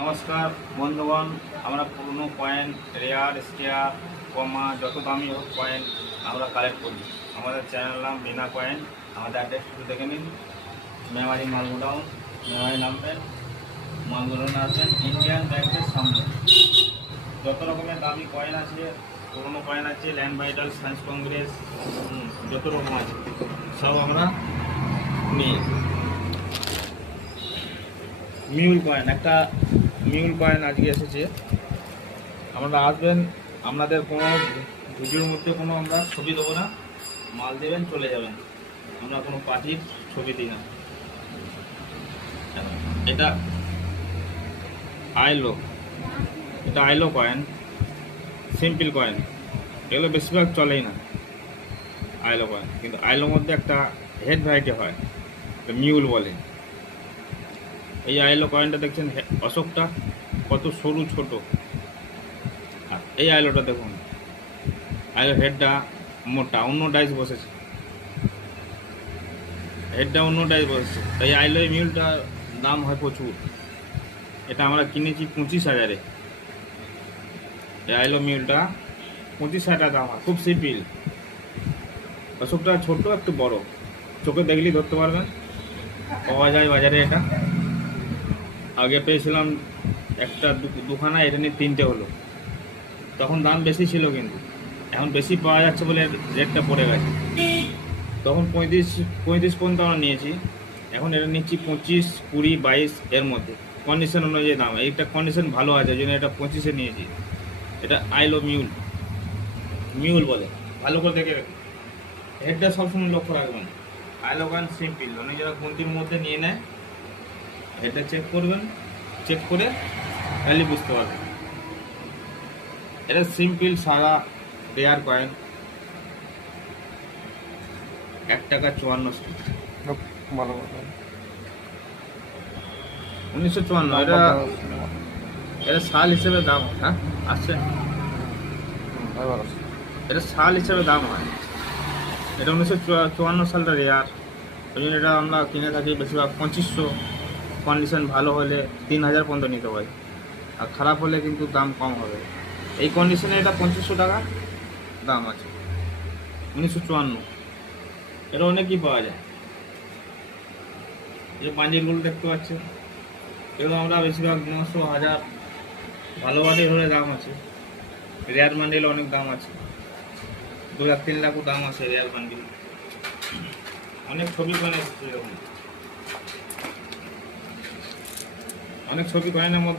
নমস্কার বন্ধুগণ, আমরা পুরনো কয়েন, রেয়ার, স্টেয়ার, কমা যত দামি হোক কয়েন আমরা কালেক্ট করি। আমাদের চ্যানেল নাম বিনা কয়েন। আমাদের অ্যাড্রেস শুরু দেখে নিন, মেমারি মালগোডাউন। মেমারি নামবেন, মালগোডাউনে আসবেন, ইন্ডিয়ান ব্যাংকের সামনে। যত রকমের দামি কয়েন আছে, পুরনো কয়েন আছে, ল্যান্ড ভাইটাল, সায়েন্স কংগ্রেস, যত রকম আছে সব আমরা নিই। মিউল কয়েন, একটা মিউল কয়েন আজকে এসেছে। আপনারা আসবেন, আপনাদের কোনো ভিডিওর মধ্যে কোনো আমরা ছবি দেবো না, মাল দেবেন চলে যাবেন। আমরা কোনো পার্টির ছবি দিই না। এটা আইলো, এটা আইলো কয়েন, সিম্পল কয়েন। এগুলো বেশিরভাগ চলেই না আইলো কয়েন, কিন্তু আইলোর মধ্যে একটা হেড ভ্যারাইটি হয়, মিউল বলে। এই আইলো কয়েনটা দেখছেন, অশোকটা কত সরু ছোট। আর এই আইলোটা দেখুন, আইলো হেডটা মোটা, অন্য ডাইস বসেছে, হেডটা অন্য ডাইস বসেছে। এই আইলো মিউলটার দাম হয় প্রচুর। এটা আমরা কিনেছি 25,000-এ। এই আইলো মিউলটা 25,000 দাম হয়, খুব সিম্পল। অশোকটা ছোট, একটু বড়, চোখে দেখলেই ধরতে পারবেন। পাওয়া যায় বাজারে এটা। আগে পেয়েছিলাম একটা দুখানা, এটা নিয়ে 3টে হলো। তখন দাম বেশি ছিল, কিন্তু এখন বেশি পাওয়া যাচ্ছে বলে রেটটা পড়ে গেছে। তখন 35 পর্যন্ত আমরা নিয়েছি, এখন এটা নিচ্ছি 25, 20, 22 এর মধ্যে, কন্ডিশন অনুযায়ী দাম। এইটা কন্ডিশন ভালো আছে, ওই জন্য এটা 25-এ নিয়েছি। এটা আইলো মিউল, মিউল বলে। ভালো করে দেখে রাখুন, হেডটা সবসময় লক্ষ্য রাখবেন। আইলো কয়েন সিম্পল, অনেক যারা গুনতির মধ্যে নিয়ে নেয়। হেডটা চেক করবেন, চেক করে তাহলে বুঝতে পারবেন। এটা সিম্পল সাদা রেয়ার কয়েন, 1 টাকা 54 1954। এটা সাল হিসেবে দাম, হ্যাঁ আসছে, এটা সাল হিসেবে দাম হয়। এটা 1954 সালটা রেয়ার, ওই জন্য এটা আমরা কিনে থাকি বেশিরভাগ 2500। কন্ডিশন ভালো হলে 3000 পর্যন্ত নিতে পারি, আর খারাপ হলে কিন্তু দাম কম হবে। এই কন্ডিশনে এটা 2500 টাকা দাম আছে, 1954। এটা অনেকই পাওয়া যায়। এই পাঞ্জিলগুলো দেখতে পাচ্ছেন, এগুলো আমরা বেশিরভাগ 900, 1000 ভালো বাড়ি হলে দাম আছে। রেয়ার বান্ডিল অনেক দাম আছে, 2 লাখ 3 লাখও দাম আছে রেয়ার বান্ডিল। অনেক ছবি কয়েন এসেছে, এরকম অনেক ছবি কয়েনের মধ্যে